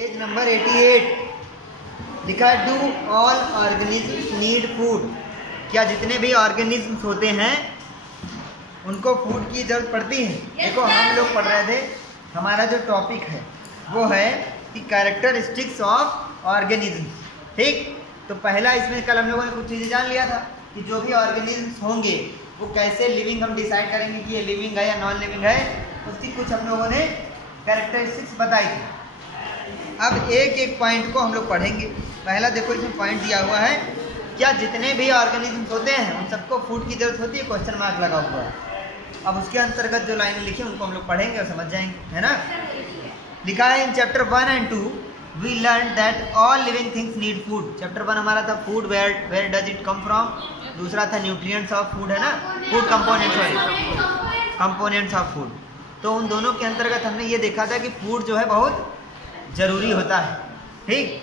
Page number 88 लिखा है do all organism need food. क्या जितने भी ऑर्गेनिज्म होते हैं उनको फूड की जरूरत पड़ती है? देखो हम लोग पढ़ रहे थे, हमारा जो टॉपिक है वो है कि कैरेक्टरिस्टिक्स ऑफ ऑर्गेनिज्म। ठीक, तो पहला इसमें कल हम लोगों ने कुछ चीज़ें जान लिया था कि जो भी ऑर्गेनिज्म होंगे वो कैसे लिविंग, हम डिसाइड करेंगे कि ये लिविंग है या नॉन लिविंग है, उसकी कुछ हम लोगों ने कैरेक्टरिस्टिक्स बताई थी। अब एक एक पॉइंट को हम लोग पढ़ेंगे। पहला देखो इसमें पॉइंट दिया हुआ है, क्या जितने भी ऑर्गेनिज्म होते हैं उन सबको फूड की जरूरत होती है? क्वेश्चन मार्क लगा हुआ है। अब उसके अंतर्गत जो लाइनें लिखी उनको हम लोग पढ़ेंगे और समझ जाएंगे, है ना। लिखा है in chapter 1 and 2 we learn that all living things need food. Chapter 1 हमारा था food, where does it come from. दूसरा था न्यूट्रिएंट्स ऑफ फूड, है ना, food components, sorry components of food. तो उन दोनों के अंतर्गत हमने ये देखा था कि फूड जो है बहुत ज़रूरी होता है। ठीक,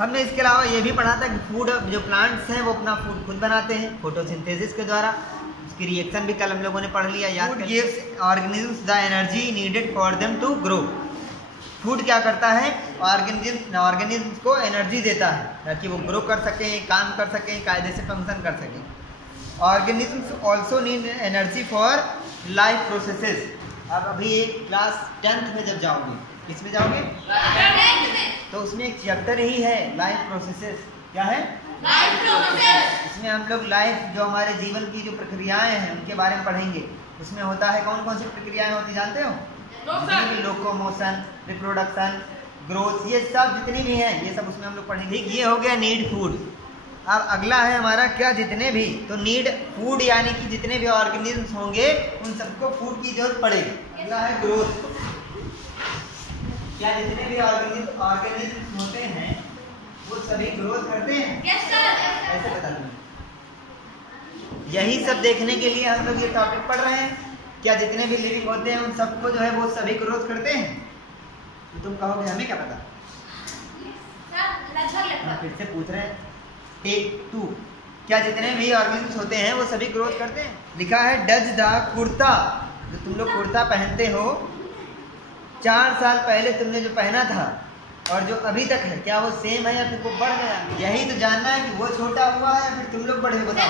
हमने इसके अलावा ये भी पढ़ा था कि फूड, जो प्लांट्स हैं वो अपना फूड खुद बनाते हैं फोटोसिंथेसिस के द्वारा। उसकी रिएक्शन भी कल हम लोगों ने पढ़ लिया। याद gives organisms the energy needed for them to grow. Food क्या करता है? ऑर्गेनिजम्स को एनर्जी देता है ताकि वो ग्रो कर सकें, काम कर सकें, कायदे से फंक्शन कर सकें। Organisms also need energy for life processes. अब अभी एक क्लास 10th में जब जाओगे, किसमें जाओगे? तो उसमें एक चैप्टर ही है लाइफ प्रोसेसेस। क्या है? Life process. इसमें हम लोग लाइफ, जो हमारे जीवन की जो प्रक्रियाएं हैं उनके बारे में पढ़ेंगे। उसमें होता है कौन कौन सी प्रक्रियाएं होती जानते हो? जितनी भी लोकोमोशन, रिप्रोडक्शन, ग्रोथ, ये सब जितनी भी हैं ये सब उसमें हम लोग पढ़ेंगे। ये हो गया नीड फूड। अब अगला है हमारा क्या, जितने भी, तो नीड फूड यानी कि जितने भी ऑर्गेनिज्म होंगे उन सबको फूड की जरूरत पड़ेगी। अगला है ग्रोथ। क्या जितने भी ऑर्गेनिज्म होते हैं वो सभी ग्रोथ करते हैं? Yes sir. ऐसे बता दूं, यही सब देखने के लिए हम लोग ये टॉपिक पढ़ रहे हैं। क्या जितने भी लिविंग होते हैं उन सबको जो है वो सभी ग्रोथ करते हैं? तो तुम कहोगे हमें क्या पता। फिर से पूछ रहे हैं। टेक 2, क्या जितने भी ऑर्गेनिज्म होते हैं वो सभी ग्रोथ करते हैं? लिखा है डज द कुर्ता, जो तुम लोग कुर्ता पहनते हो, 4 साल पहले तुमने जो पहना था और जो अभी तक है, क्या वो सेम है या फिर वो बढ़ गया? यही तो जानना है कि वो छोटा हुआ है या फिर तुम लोग बड़े हो। बताओ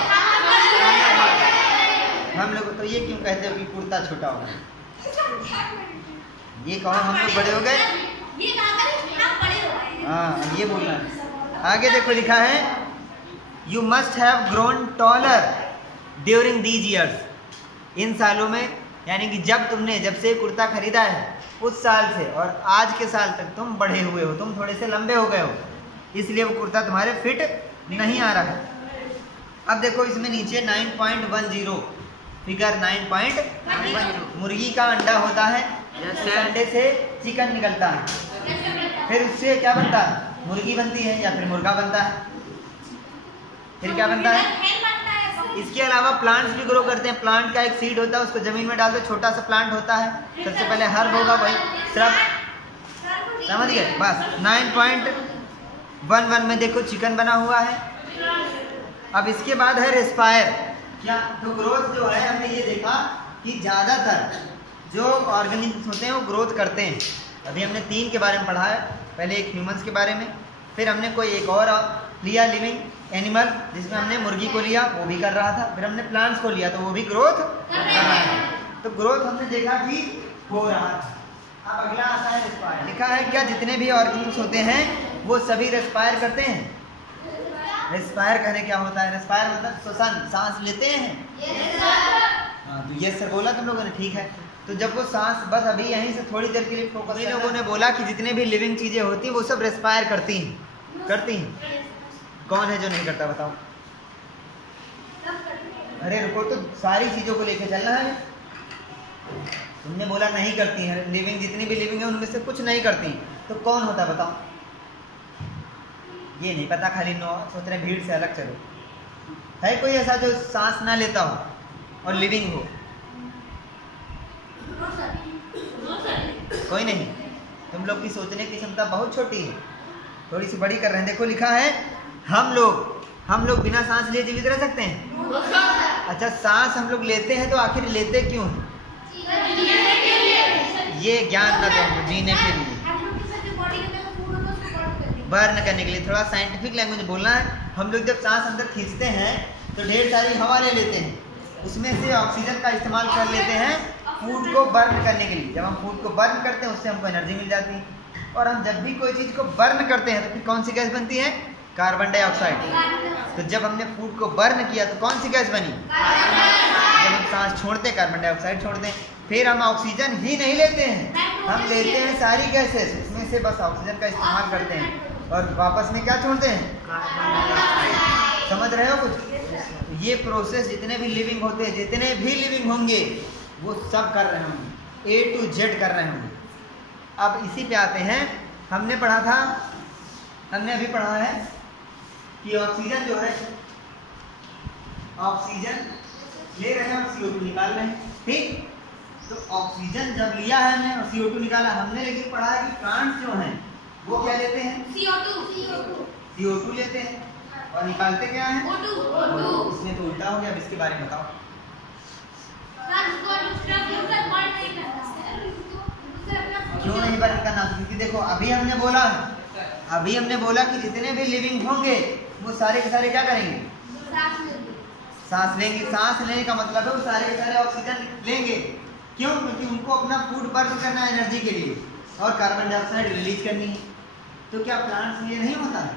हम लोग तो ये क्यों कहते हो कि कुर्ता छोटा हो गया? ये कहो हम लोग बड़े हो गए। हाँ, ये बोलना है। आगे देखो लिखा है you must have grown taller during these years. इन सालों में, यानी कि जब से कुर्ता खरीदा है उस साल से और आज के साल तक तुम बढ़े हुए हो, तुम थोड़े से लंबे हो गए हो, इसलिए वो कुर्ता तुम्हारे फिट नहीं आ रहा है। अब देखो इसमें नीचे 9.10 फिगर 9.10, मुर्गी का अंडा होता है, अंडे से चिकन निकलता है, फिर उससे क्या बनता है? मुर्गी बनती है या फिर मुर्गा बनता है, फिर क्या बनता है? इसके अलावा प्लांट्स भी ग्रो करते हैं। प्लांट का एक सीड होता है, उसको जमीन में डाल दो, छोटा सा प्लांट होता है। सबसे पहले हर्ब होगा, वही श्रब, समझ गए? बस 9.11 में देखो चिकन बना हुआ है। अब इसके बाद है रेस्पायर। क्या तो ग्रोथ जो है, हमने ये देखा कि ज़्यादातर जो ऑर्गेनिज्म होते हैं वो ग्रोथ करते हैं। अभी हमने 3 के बारे में पढ़ा है, पहले एक ह्यूमंस के बारे में, फिर हमने कोई एक और लिया लिविंग एनिमल जिसमें हमने मुर्गी को लिया, वो भी कर रहा था, फिर हमने प्लांट्स को लिया तो वो भी ग्रोथ कर रहा है। तो ग्रोथ हमने देखा कि हो रहा है। अब अगला आता है रेस्पायर। लिखा है क्या जितने भी ऑर्गेनिज्म होते हैं वो सभी रेस्पायर करते हैं? रेस्पायर कहने क्या होता है? रेस्पायर मतलब श्वसन, सांस लेते हैं। हाँ, तो ये सर बोला तुम लोगों ने, ठीक है। तो जब वो सांस, बस अभी यहीं से थोड़ी देर के लिए फोकस, लोगों ने बोला कि जितने भी लिविंग चीजें होती हैं वो सब रेस्पायर करती हैं। कौन है जो नहीं करता बताओ? अरे रुको, तो सारी चीजों को लेके चलना है। तुमने बोला नहीं करती हैं लिविंग, जितनी भी लिविंग है उनमें से कुछ नहीं करती, तो कौन होता है बताओ? ये नहीं पता, खाली नो सोच रहे भीड़ से अलग चलो। है कोई ऐसा जो सांस ना लेता हो और लिविंग हो? कोई नहीं। तुम लोग की सोचने की क्षमता बहुत छोटी है, थोड़ी सी बड़ी कर रहे हैं। देखो लिखा है हम लोग बिना सांस लिए जीवित रह सकते हैं? अच्छा, सांस हम लोग लेते हैं तो आखिर लेते क्यों हैं? ये ज्ञान ना दो, जीने के लिए। बर्न करने के लिए। थोड़ा साइंटिफिक लैंग्वेज बोलना है। हम लोग जब सांस अंदर खींचते हैं तो ढेर सारी हवा ले लेते हैं, उसमें से ऑक्सीजन का इस्तेमाल कर लेते हैं फूड को बर्न करने के लिए। जब हम फूड को बर्न करते हैं उससे हमको एनर्जी मिल जाती है। और हम जब भी कोई चीज़ को बर्न करते हैं तो फिर कौन सी गैस बनती है? Carbon dioxide. तो जब हमने फूड को बर्न किया तो कौन सी गैस बनी? जब हम सांस छोड़ते हैं कार्बन डाइऑक्साइड छोड़ते हैं। फिर हम ऑक्सीजन ही नहीं लेते हैं, हम लेते हैं सारी गैसेस, उसमें से बस ऑक्सीजन का इस्तेमाल करते हैं और वापस में क्या छोड़ते हैं? समझ रहे हो कुछ? ये प्रोसेस जितने भी लिविंग होते हैं, जितने भी लिविंग होंगे वो सब कर रहे होंगे, A to Z कर रहे होंगे। अब इसी पे आते हैं। हमने पढ़ा था, हमने अभी पढ़ा है कि ऑक्सीजन जो है, ऑक्सीजन ले रहे हैं और CO2 निकाल रहे हैं, ठीक। तो ऑक्सीजन जब लिया है हमने और CO2 निकाला हमने, लेकिन पढ़ा है कि प्लांट्स जो हैं वो क्या लेते हैं? CO2 लेते हैं और निकालते क्या है? O2। इसमें तो उल्टा हो गया। अब इसके बारे में बताओ। क्यों नहीं बर्न करना? क्योंकि देखो अभी हमने बोला कि जितने भी लिविंग होंगे वो सारे के सारे क्या करेंगे? सांस लेंगे। सांस लेने का मतलब है वो सारे के सारे ऑक्सीजन लेंगे। क्यों? क्योंकि उनको अपना फूड बर्न करना है एनर्जी के लिए और कार्बन डाइऑक्साइड रिलीज करनी है। तो क्या प्लांट्स में ये नहीं होता है?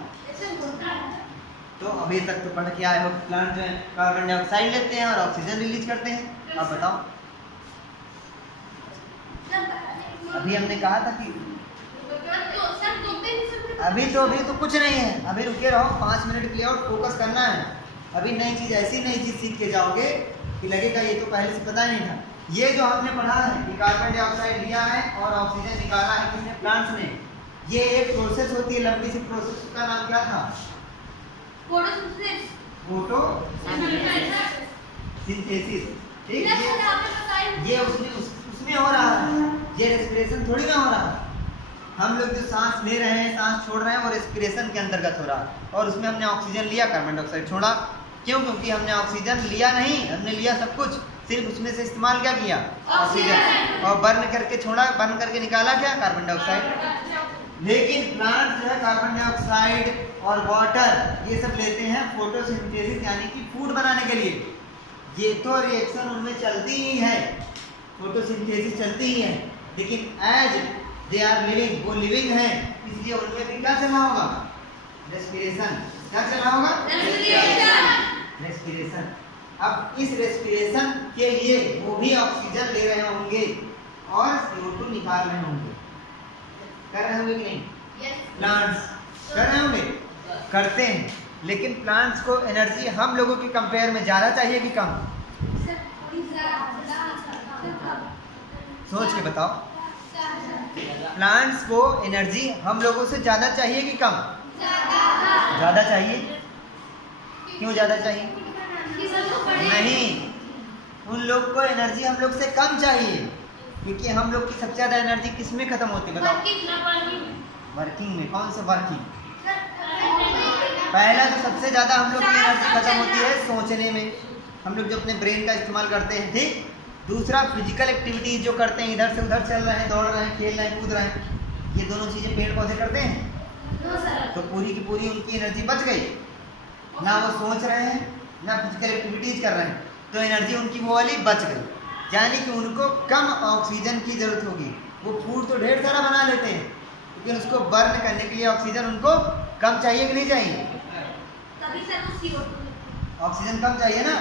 तो अभी तक तो पढ़ के आए हो, प्लांट जो है कार्बन डाइऑक्साइड लेते हैं और ऑक्सीजन रिलीज करते हैं। अब बताओ, अभी हमने कहा था कि अभी तो कुछ नहीं है। अभी रुके रहो 5 मिनट के लिए और फोकस करना है। अभी नई चीज़, ऐसी नई चीज़ सीख के जाओगे कि लगेगा ये तो पहले से पता नहीं था। ये जो हमने पढ़ा है कि कार्बन डाइऑक्साइड लिया है और ऑक्सीजन निकाला है किसने? प्लांट्स ने। ये एक प्रोसेस होती है, लंबी सी प्रोसेस का नाम क्या था? फोटोसिंथेसिस। ठीक है, ये उसमें हो रहा है, ये रेस्पिरेशन थोड़ी ना हो रहा है। हम लोग जो सांस ले रहे हैं, सांस छोड़ रहे हैं, वो रेस्पिरेशन के अंतर्गत हो रहा है। और उसमें हमने ऑक्सीजन लिया, कार्बन डाइऑक्साइड छोड़ा। क्यों? क्योंकि हमने ऑक्सीजन लिया नहीं, हमने लिया सब कुछ, सिर्फ उसमें से इस्तेमाल क्या किया? ऑक्सीजन। और बर्न करके छोड़ा, बर्न करके निकाला क्या? Carbon dioxide. लेकिन प्लांट जो है कार्बन डाइऑक्साइड और वाटर ये सब लेते हैं फोटोसिंथेसिस यानी कि फूड बनाने के लिए। ये तो रिएक्शन उनमें चलती ही है, फोटोसिंथेसिस चलती ही है, लेकिन एज दे आर लिविंग, वो लिविंग है, इसलिए उनमें भी क्या चलना होगा? रेस्पिरेशन। क्या चलना होगा? रेस्पिरेशन। अब इस रेस्पिरेशन के लिए वो भी ऑक्सीजन ले रहे होंगे और CO2 निकाल रहे होंगे। कर रहे होंगे कि नहीं? प्लांट्स कर रहे होंगे, करते हैं। लेकिन प्लांट्स को एनर्जी हम लोगों के कंपेयर में ज़्यादा चाहिए कि कम? सोच के बताओ। प्लांट्स को एनर्जी हम लोगों से ज़्यादा चाहिए कि कम? ज़्यादा चाहिए। क्यों ज़्यादा चाहिए? नहीं, उन लोग को एनर्जी हम लोग से कम चाहिए, क्योंकि हम लोग की सबसे ज़्यादा एनर्जी किस में खत्म होती है? बताओ। वर्किंग में। कौन सा वर्किंग? पहला तो सबसे ज़्यादा हम लोग की एनर्जी खत्म होती है सोचने में, हम लोग जो अपने ब्रेन का इस्तेमाल करते हैं, ठीक। दूसरा फिजिकल एक्टिविटीज जो करते हैं, इधर से उधर चल रहे हैं, दौड़ रहे हैं, खेल रहे हैं, कूद रहे हैं, ये दोनों चीज़ें पेड़ पौधे करते हैं। तो पूरी की पूरी उनकी एनर्जी बच गई, ना वो सोच रहे हैं ना फिजिकल एक्टिविटीज कर रहे हैं, तो एनर्जी उनकी वो वाली बच गई। यानी कि उनको कम ऑक्सीजन की जरूरत होगी। वो फूड तो ढेर सारा बना लेते हैं, लेकिन उसको बर्न करने के लिए ऑक्सीजन उनको कम चाहिए कि नहीं चाहिए? ऑक्सीजन कम चाहिए ना,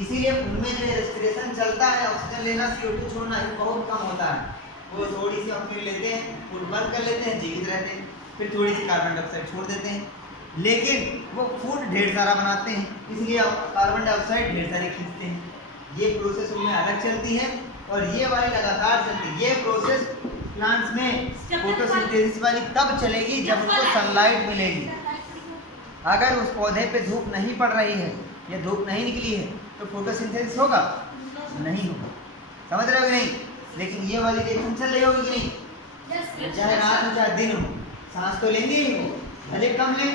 इसीलिए उनमें जो रेस्पिरेशन चलता है, ऑक्सीजन लेना CO2 छोड़ना ये बहुत कम होता है। वो थोड़ी सी ऑक्सीजन लेते हैं, फूड बर्न कर लेते हैं, जीवित रहते हैं, फिर थोड़ी सी कार्बन डाइऑक्साइड छोड़ देते हैं। लेकिन वो फूड ढेर सारा बनाते हैं, इसलिए कार्बन डाइऑक्साइड ढेर सारे खींचते हैं। ये प्रोसेस उनमें अलग चलती है और ये वाली लगातार चलती है। ये प्रोसेस प्लांट्स में फोटोसिंथेसिस वाली तब चलेगी जब उनको सनलाइट मिलेगी। अगर उस पौधे पे धूप नहीं पड़ रही है या धूप नहीं निकली है तो फोटोसिंथेसिस होगा? नहीं होगा। समझ रहे हो नहीं? लेकिन ये वाली रिएक्शन चल रही होगी कि नहीं? चाहे रात हो चाहे दिन हो, सांस तो लेंगे ही हो, भले कम लें।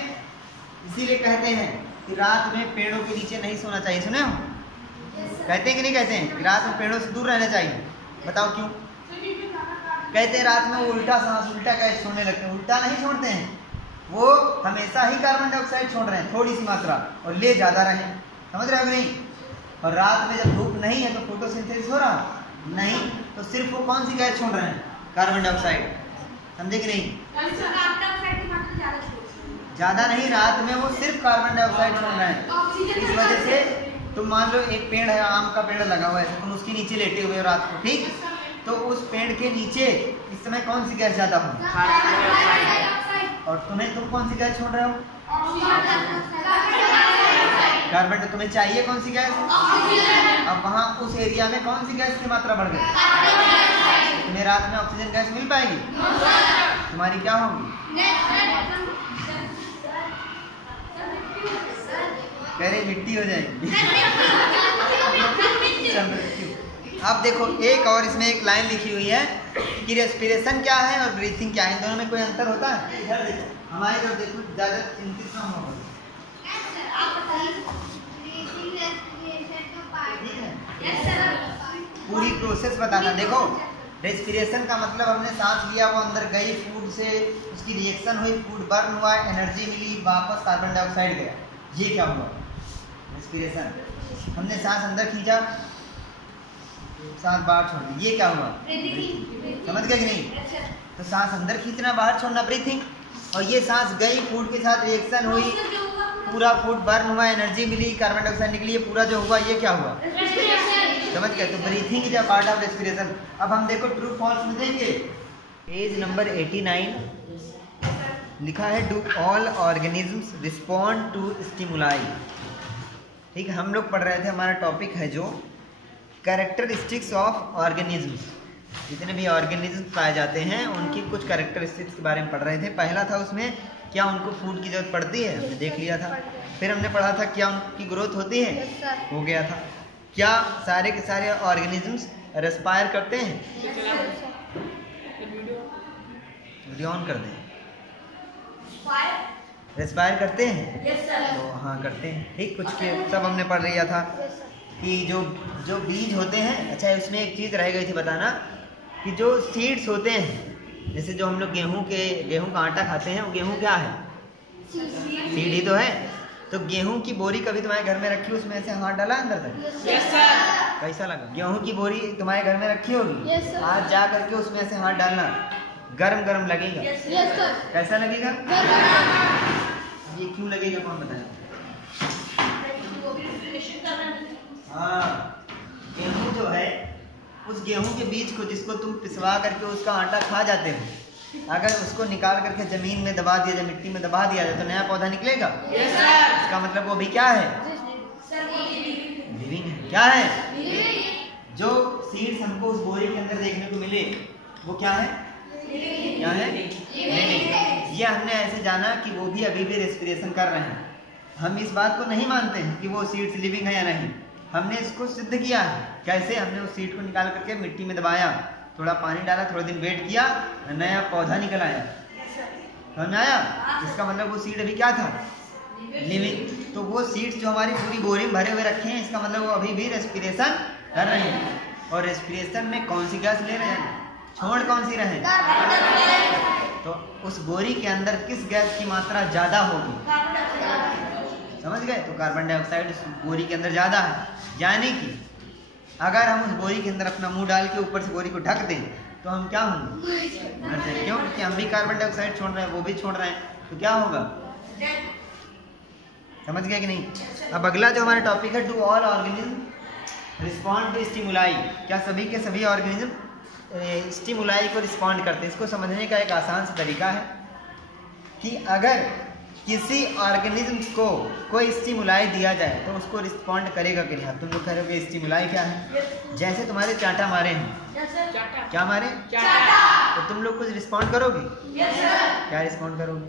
इसीलिए कहते हैं कि रात में पेड़ों के नीचे नहीं सोना चाहिए। सुने हो? कहते हैं कि नहीं कहते हैं कि रात में पेड़ों से दूर रहना चाहिए? बताओ क्यों? कहते हैं रात में वो उल्टा सांस, उल्टा कैसे सोने लगते हैं। उल्टा नहीं छोड़ते हैं, वो हमेशा ही कार्बन डाइऑक्साइड छोड़ रहे हैं, थोड़ी सी मात्रा, और ले ज़्यादा रहे हैं। समझ रहे हो कि नहीं? और रात में जब धूप नहीं है तो फोटोसिंथेसिस हो रहा नहीं, तो सिर्फ वो कौन सी गैस छोड़ रहे हैं? Carbon dioxide. समझे कि नहीं? ज़्यादा नहीं, रात में वो सिर्फ कार्बन डाइऑक्साइड छोड़ रहे हैं। इस वजह से तुम मान लो एक पेड़ है, आम का पेड़ लगा हुआ है, तुम उसके नीचे लेटे हुए हो रात को, ठीक? तो उस पेड़ के नीचे इस समय कौन सी गैस ज़्यादा हो? और तुम कौन सी गैस छोड़ रहे हो? कार्बन। तुम्हें चाहिए कौन सी गैस? अब वहाँ उस एरिया में कौन सी गैस की मात्रा बढ़ गई? तुम्हें रात में ऑक्सीजन गैस मिल पाएगी? तुम्हारी क्या होगी? कह रहे मिट्टी हो जाएगी। अब देखो एक और इसमें एक लाइन लिखी हुई है कि रेस्पिरेशन क्या है और ब्रीथिंग क्या है, इन दोनों में कोई अंतर होता है? इधर देखो, हमारी तरफ देखो, ज़्यादा चिंतित ना हो। पूरी प्रोसेस बताना। देखो रेस्पिरेशन का मतलब हमने सांस लिया, वो अंदर गई, फूड से उसकी रिएक्शन हुई, फूड बर्न हुआ, एनर्जी मिली, वापस कार्बन डाइऑक्साइड गया, ये क्या हुआ? रेस्पिरेशन। हमने सांस अंदर खींचा, सांस बाहर छोड़ दी, ये क्या हुआ? समझ गए कि नहीं? तो सांस अंदर खींचना, बाहर छोड़ना, ब्रीथिंग। और ये सांस गई, फूड के साथ रिएक्शन हुई, पूरा फूड बर्न हुआ, एनर्जी मिली, कार्बन डाइऑक्साइड निकली, ये पूरा जो हुआ ये क्या हुआ? समझ गए? तो breathing is a part of respiration. अब हम देखो ट्रू फॉल्स में देंगे। पेज नंबर 89 लिखा है do all organisms respond to stimuli. ठीक है, हम लोग पढ़ रहे थे, हमारा टॉपिक है जो कैरेक्टरिस्टिक्स ऑफ ऑर्गेनिजम्स। जितने भी ऑर्गेनिजम्स पाए जाते हैं उनकी कुछ कैरेक्टरिस्टिक्स के बारे में पढ़ रहे थे। पहला था उसमें क्या उनको फूड की जरूरत पड़ती है, हमने देख लिया था। फिर हमने पढ़ा था क्या उनकी ग्रोथ होती है, हो गया था। क्या सारे के सारे ऑर्गेनिजम्स रेस्पायर करते हैं? वीडियो ऑन कर दें। रेस्पायर करते हैं? तो हाँ करते हैं। ठीक, कुछ के सब हमने पढ़ लिया था कि जो बीज होते हैं। अच्छा, उसमें एक चीज़ रह गई थी बताना कि जो सीड्स होते हैं, जैसे जो हम लोग गेहूं का आटा खाते हैं, वो गेहूं क्या है? सीड ही तो है। तो गेहूं की बोरी कभी तुम्हारे घर में रखी, उसमें से हाथ डाला अंदर तक? yes, कैसा लगा? गेहूं की बोरी तुम्हारे घर में रखी होगी, yes, आज जा करके उसमें से हाथ डालना, गरम गरम लगेगा, yes, कैसा लगेगा? ये क्यों लगेगा, कौन बताएगा? हाँ, गेहूं जो है, उस गेहूं के बीज को जिसको तुम पिसवा करके उसका आटा खा जाते हो, अगर उसको निकाल करके जमीन में दबा दिया जाए, मिट्टी में दबा दिया जाए, तो नया पौधा निकलेगा? yes, इसका मतलब वो भी क्या है? लिविंग है। क्या है? जो सीड्स हमको उस बोरी के अंदर देखने को मिले वो क्या है? क्या है? लिविंग। ये हमने ऐसे जाना कि वो भी अभी भी रेस्पिरेशन कर रहे हैं। हम इस बात को नहीं मानते हैं कि वो सीड्स लिविंग है या नहीं, हमने इसको सिद्ध किया है। कैसे? हमने उस सीड को निकाल करके मिट्टी में दबाया, थोड़ा पानी डाला, थोड़ा दिन वेट किया, नया पौधा निकल आया। समझ आया? इसका मतलब वो सीड अभी क्या था? लिविंग। तो वो सीड्स जो हमारी पूरी बोरी में भरे हुए रखे हैं, इसका मतलब वो अभी भी रेस्पिरेशन कर रहे हैं। और रेस्पिरेशन में कौन सी गैस ले रहे हैं? छोड़ कौन सी रहे हैं? तो उस बोरी के अंदर किस गैस की मात्रा ज़्यादा होगी? समझ गए? तो कार्बन डाइऑक्साइड उस बोरी के अंदर ज़्यादा है। यानी कि अगर हम उस बोरी के अंदर अपना मुंह डाल के ऊपर से बोरी को ढक दें तो हम क्या होंगे? मर जाएंगे। क्यों? क्योंकि हम भी कार्बन डाइऑक्साइड छोड़ रहे हैं, वो भी छोड़ रहे हैं, तो क्या होगा? समझ गए कि नहीं? अब अगला जो हमारा टॉपिक है, do all organism respond to stimuli. क्या सभी के सभी ऑर्गेनिज्म स्टिमुलाई को रिस्पॉन्ड करते हैं? इसको समझने का एक आसान सा तरीका है कि अगर किसी ऑर्गेनिज्म को कोई स्टिमुलाई दिया जाए तो उसको रिस्पॉन्ड करेगा कि नहीं। अब तुम लोग कह रहे हो कि स्टिमुलाई क्या है? जैसे तुम्हारे चाटा मारे हैं, क्या मारे? तो तुम लोग कुछ रिस्पॉन्ड करोगे? क्या रिस्पॉन्ड करोगे?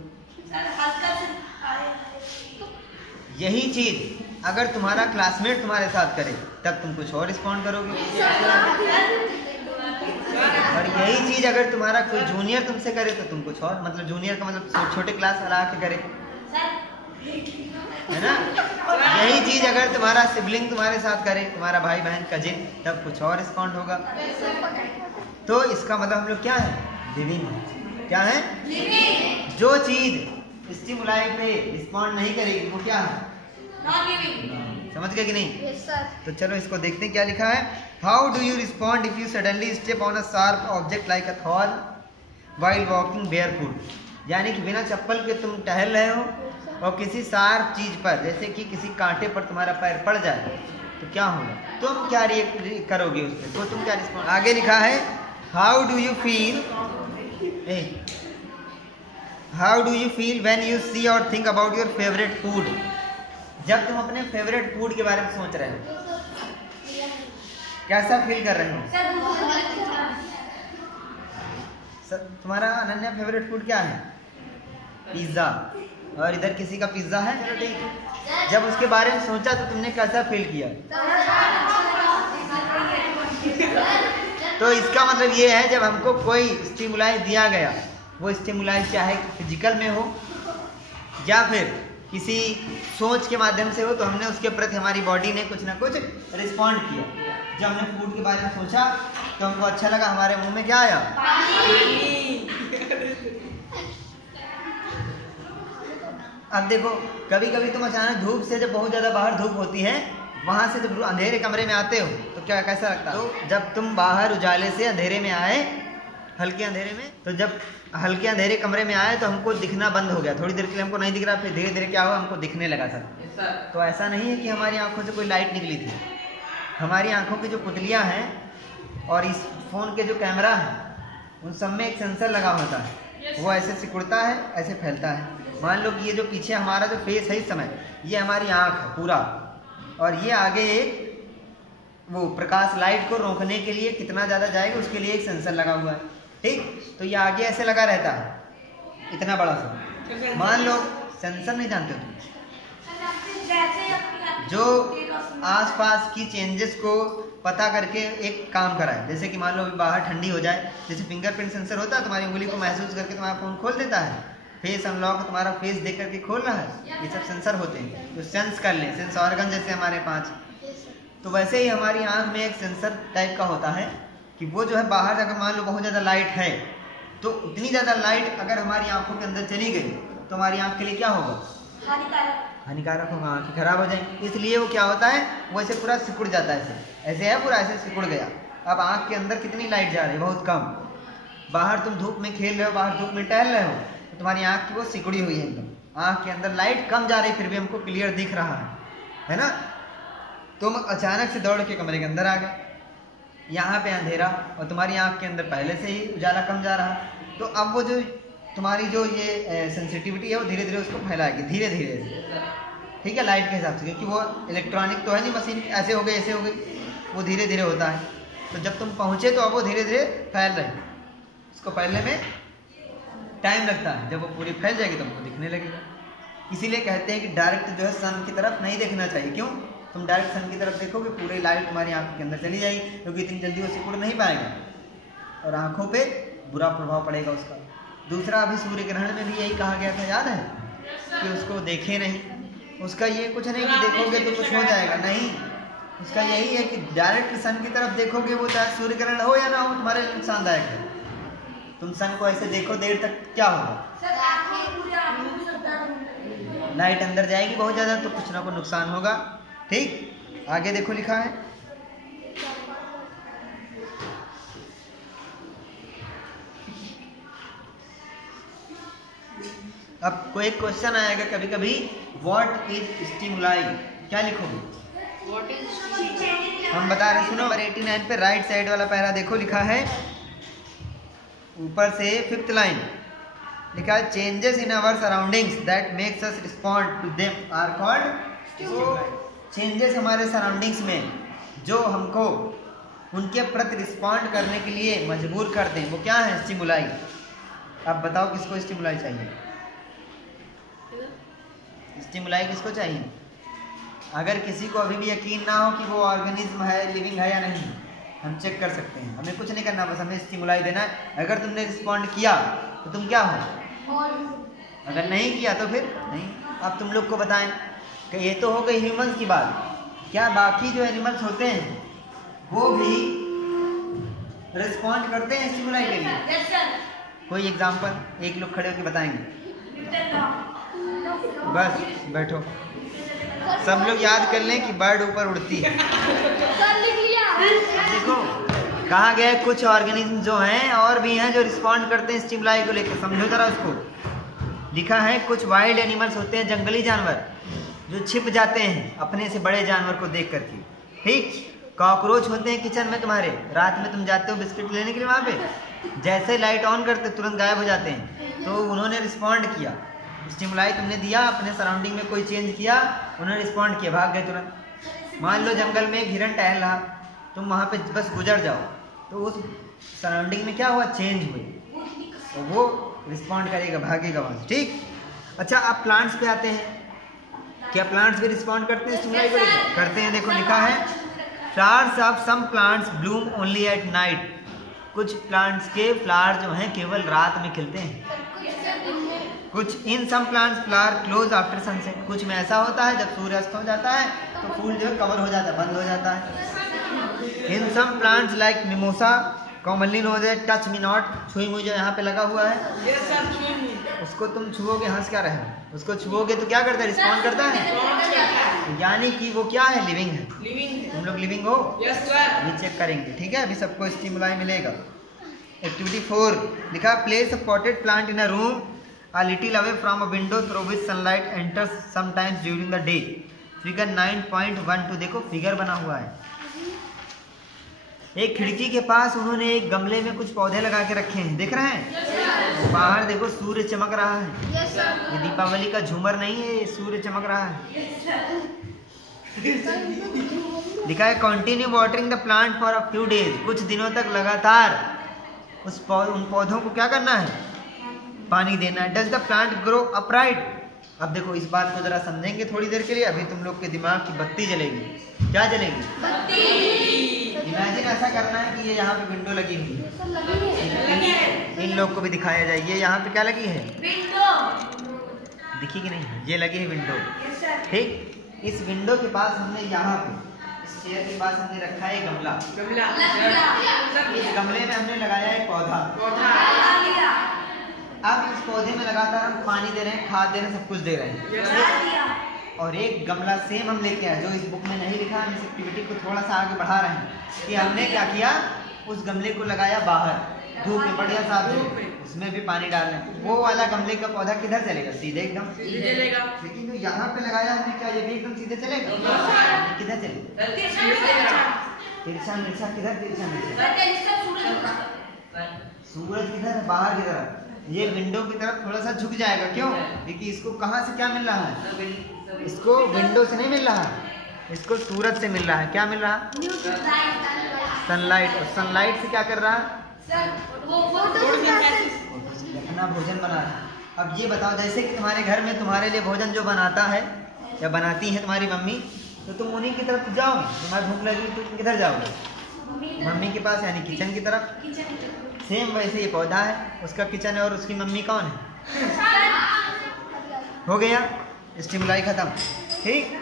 यही चीज अगर तुम्हारा क्लासमेट तुम्हारे साथ करे तब तुम कुछ और रिस्पॉन्ड करोगे। और यही चीज अगर तुम्हारा कोई जूनियर तुमसे करे तो तुम कुछ और, मतलब जूनियर का मतलब छोटे क्लास वाला आके करे, है ना? यही चीज अगर तुम्हारा सिबलिंग तुम्हारे साथ करे, तुम्हारा भाई बहन कजिन, तब कुछ और रिस्पॉन्ड होगा। तो इसका मतलब हम लोग क्या है? लिविंग। क्या है? जो चीज स्टिमुलाई पे रिस्पॉन्ड नहीं करेगी वो क्या है? समझ गए कि नहीं? Yes, sir. तो चलो इसको देखते हैं क्या लिखा है। How do you respond if you suddenly step on a sharp object like a Thol while walking barefoot. यानी कि बिना चप्पल के तुम टहल रहे हो और किसी शार्प चीज पर, जैसे कि किसी कांटे पर तुम्हारा पैर पड़ जाए तो क्या होगा? तुम क्या रिएक्ट करोगे उस पर? तो तुम क्या रिस्पॉन्ड? आगे लिखा है how do you feel when you see और think about your favourite food. जब तुम अपने फेवरेट फूड के बारे में सोच रहे हो कैसा फील कर रहे हो? तुम्हारा अनन्या फेवरेट फूड क्या है? पिज्जा। और इधर किसी का पिज्जा है? चलो ठीक है। जब उसके बारे में सोचा तो तुमने कैसा फील किया? तो इसका मतलब ये है जब हमको कोई स्टिमुलाई दिया गया, वो स्टिमुलाई चाहे फिजिकल में हो या फिर किसी सोच के माध्यम से हो, तो हमने उसके प्रति हमारी बॉडी ने कुछ ना कुछ रिस्पॉन्ड किया। जब हमने फूड के बारे में सोचा तो हमको अच्छा लगा, हमारे मुंह में क्या आया? अब देखो कभी कभी तुम अचानक धूप से, जब बहुत ज़्यादा बाहर धूप होती है, वहाँ से जब अंधेरे कमरे में आते हो तो क्या कैसा लगता है? तो जब तुम बाहर उजाले से अंधेरे में आए, हल्के अंधेरे में, तो जब हल्के अंधेरे कमरे में आए तो हमको दिखना बंद हो गया। थोड़ी देर के लिए हमको नहीं दिख रहा, फिर धीरे धीरे क्या हुआ, हमको दिखने लगा सब। तो ऐसा नहीं है कि हमारी आंखों से कोई लाइट निकली थी। हमारी आंखों की जो पुतलियाँ हैं और इस फ़ोन के जो कैमरा है उन सब में एक सेंसर लगा होता है, वो ऐसे सिकुड़ता है, ऐसे फैलता है। मान लो कि ये जो पीछे हमारा जो फेस है इस समय, ये हमारी आँख है पूरा, और ये आगे एक वो प्रकाश लाइट को रोकने के लिए कितना ज़्यादा जाएगा उसके लिए एक सेंसर लगा हुआ है, ठीक। तो ये आगे ऐसे लगा रहता है इतना बड़ा सा। मान लो सेंसर नहीं जानते हो तुम, जो आसपास की चेंजेस को पता करके एक काम कराए। जैसे कि मान लो अभी बाहर ठंडी हो जाए, जैसे फिंगरप्रिंट सेंसर होता है, तुम्हारी उंगली को महसूस करके तुम्हारा फ़ोन खोल देता है। फेस अनलॉक तुम्हारा फेस देख करके खोल रहा है, ये सब सेंसर होते हैं जो सेंस कर लें, सेंस ऑर्गन जैसे हमारे 5। तो वैसे ही हमारी आँख में एक सेंसर टाइप का होता है कि वो जो है बाहर अगर मान लो बहुत ज़्यादा लाइट है, तो इतनी ज़्यादा लाइट अगर हमारी आँखों के अंदर चली गई तो हमारी आँख के लिए क्या होगा? हानिकारक होगा, आँखें खराब हो जाएंगी। इसलिए वो क्या होता है, वो ऐसे पूरा सिकुड़ जाता है, ऐसे है पूरा ऐसे सिकुड़ गया। अब आँख के अंदर कितनी लाइट जा रही है? बहुत कम। बाहर तुम धूप में खेल रहे हो, बाहर धूप में टहल रहे हो, तो तुम्हारी आँख की वो सिकुड़ी हुई है एकदम, आँख के अंदर लाइट कम जा रही, फिर भी हमको क्लियर दिख रहा है ना। तुम अचानक से दौड़ के कमरे के अंदर आ गए, यहाँ पे अंधेरा और तुम्हारी आँख के अंदर पहले से ही उजाला कम जा रहा, तो अब वो जो तुम्हारी जो ये सेंसिटिविटी है वो धीरे धीरे उसको फैलाएगी, धीरे धीरे, ठीक है, लाइट के हिसाब से, क्योंकि वो इलेक्ट्रॉनिक तो है नहीं मशीन, ऐसे हो गई ऐसे हो गई, वो धीरे धीरे होता है। तो जब तुम पहुँचे तो अब वो धीरे धीरे फैल रही, उसको फैलने में टाइम लगता है, जब वो पूरी फैल जाएगी तो हमको दिखने लगेगा। इसीलिए कहते हैं कि डायरेक्ट जो है सन की तरफ नहीं देखना चाहिए। क्यों? तुम डायरेक्ट सन की तरफ देखोगे पूरी लाइट तुम्हारी आँख के अंदर चली जाएगी, क्योंकि इतनी जल्दी वो सिकुड़ नहीं पाएगा और आँखों पे बुरा प्रभाव पड़ेगा उसका। दूसरा, अभी सूर्य ग्रहण में भी यही कहा गया था, याद है, कि उसको देखे नहीं। उसका ये कुछ नहीं कि देखोगे तो कुछ हो जाएगा, नहीं, उसका यही है कि डायरेक्ट सन की तरफ देखोगे, वो चाहे सूर्य ग्रहण हो या ना हो तुम्हारे लिए नुकसानदायक है। तुम सन को ऐसे देखो देर तक, क्या होगा? लाइट अंदर जाएगी बहुत ज़्यादा, तो कुछ ना कुछ नुकसान होगा, ठीक। आगे देखो लिखा है, अब कोई क्वेश्चन आएगा कभी कभी, व्हाट इज स्टिमुलाई, क्या लिखोगे? हम बता रहे, सुनो, नंबर 89 पे राइट साइड वाला पैरा देखो, लिखा है ऊपर से 5th लाइन लिखा है, changes in our surroundings that makes us respond to them are called. Changes हमारे सराउंडिंग्स में जो हमको उनके प्रति रिस्पॉन्ड करने के लिए मजबूर करते हैं, वो क्या है? स्टिमुलाई। अब बताओ किसको स्टिमुलाई चाहिए? स्टिमुलाई किसको चाहिए? अगर किसी को अभी भी यकीन ना हो कि वो ऑर्गेनिज्म है, लिविंग है या नहीं, हम चेक कर सकते हैं, हमें कुछ नहीं करना, बस हमें स्टिमुलाई देना है। अगर तुमने रिस्पॉन्ड किया तो तुम क्या हो, अगर नहीं किया तो फिर नहीं। अब तुम लोग को बताएं कि ये तो हो गई ह्यूमंस की बात, क्या बाकी जो एनिमल्स होते हैं वो भी रिस्पॉन्ड करते हैं स्टिमुलाई के लिए? कोई एग्जांपल एक लोग खड़े होकर बताएंगे? बस बैठो, सब लोग याद कर लें कि बर्ड ऊपर उड़ती है। देखो कहा गया है कुछ ऑर्गेनिज्म जो हैं और भी हैं जो रिस्पॉन्ड करते हैं स्टिमुलाई को लेकर, समझो जरा उसको। लिखा है कुछ वाइल्ड एनिमल्स होते हैं, जंगली जानवर, जो छिप जाते हैं अपने से बड़े जानवर को देख करके। ठीक, कॉकरोच होते हैं किचन में तुम्हारे, रात में तुम जाते हो बिस्किट लेने के लिए वहाँ पे, जैसे लाइट ऑन करते तुरंत गायब हो जाते हैं। तो उन्होंने रिस्पॉन्ड किया, स्टिमुलाई तुमने दिया, अपने सराउंडिंग में कोई चेंज किया, उन्होंने रिस्पॉन्ड किया, भाग गए तुरंत। मान लो जंगल में एक हिरन टहल रहा, तुम वहाँ पे बस गुजर जाओ तो उस सराउंडिंग में क्या हुआ, चेंज हुई, तो वो रिस्पॉन्ड करेगा, भागेगा वहाँ से। ठीक, अच्छा आप प्लांट्स पे आते हैं, क्या प्लांट्स भी रिस्पॉन्ड करते हैं स्टिमुलाई को लेकर? करते हैं। देखो लिखा है flowers of some plants bloom only at night. कुछ प्लांट्स के फ्लावर जो हैं केवल रात में खिलते हैं। कुछ in some plants flower close after sunset. कुछ में ऐसा होता है जब सूर्य अस्त हो जाता है तो फूल जो है कवर हो जाता है, बंद हो जाता है। In some plants like mimosa commonly knows as touch me not. छुई मुई जो यहाँ पे लगा हुआ है, उसको तुम छुओगे, हंस क्या रहे हो, उसको छुओगे तो क्या करता है, रिस्पॉन्ड करता है, यानी कि वो क्या है, लिविंग है। तुम लोग लिविंग हो, ये चेक करेंगे। ठीक है, अभी सबको स्टिमुलाई मिलेगा। एक्टिविटी 4 लिखा place a potted plant in a room a little away from a window through which sunlight enters sometimes during the day। Figure 9.12 देखो, फिगर बना हुआ है। एक खिड़की के पास उन्होंने एक गमले में कुछ पौधे लगा के रखे हैं, देख रहे हैं? बाहर देखो सूर्य चमक रहा है। ये दीपावली का झूमर नहीं है, ये सूर्य चमक रहा है। लिखा है continue watering the plant for a few days. कुछ दिनों तक लगातार उन पौधों को क्या करना है, पानी देना है। Does the plant grow upright. अब देखो इस बात को जरा समझेंगे थोड़ी देर के लिए। अभी तुम लोग के दिमाग की बत्ती जलेगी। क्या जलेगी? बत्ती। इमेजिन ऐसा करना है कि ये यहाँ पे विंडो लगी हुई है, इन लोग को भी दिखाया जाए। ये यहाँ पे क्या लगी है, विंडो, दिखी कि नहीं? ये लगी है विंडो। ठीक, इस विंडो के पास हमने यहाँ पे इस चेयर के पास हमने रखा है गमला। इस गमले में हमने लगाया है पौधा। अब इस पौधे में लगातार हम पानी दे रहे हैं, खाद दे रहे हैं, सब कुछ दे रहे हैं। और एक गमला सेम हम लेके आए, जो इस बुक में नहीं लिखा, हम इस एक्टिविटी को थोड़ा सा आगे बढ़ा रहे हैं कि हमने क्या किया, उस गमले को लगाया बाहर धूप में, बढ़िया साफ धूप, उसमें भी पानी डाल रहे हैं। वो वाला गमले का पौधा किधर चलेगा, सीधे एकदम चलेगा। लेकिन जो यहाँ पे लगाया हमने, क्या ये भी एकदम सीधे चलेगा? किधर चलेगा? तिरछा मिर्चा। किधर तिरछा मिर्चा? सूरज किधर है, बाहर की तरफ। ये विंडो की तरफ थोड़ा सा झुक जाएगा। क्यों? क्योंकि इसको कहाँ से क्या मिल रहा है, इसको विंडो से नहीं मिल रहा, इसको सूरज से मिल रहा है। क्या मिल रहा है? सनलाइट। और सनलाइट से क्या कर रहा है, अपना भोजन बना रहा है। अब ये बताओ, जैसे कि तुम्हारे घर में तुम्हारे लिए भोजन जो बनाता है या बनाती है तुम्हारी मम्मी, तो तुम उन्हीं की तरफ जाओगे। तुम्हारी भूख लगी तो तुम किधर जाओगे, मम्मी के पास, यानी किचन की तरफ। सेम वैसे ये पौधा है, उसका किचन है और उसकी मम्मी कौन है? हो गया, स्टिमुलाई खत्म। ठीक।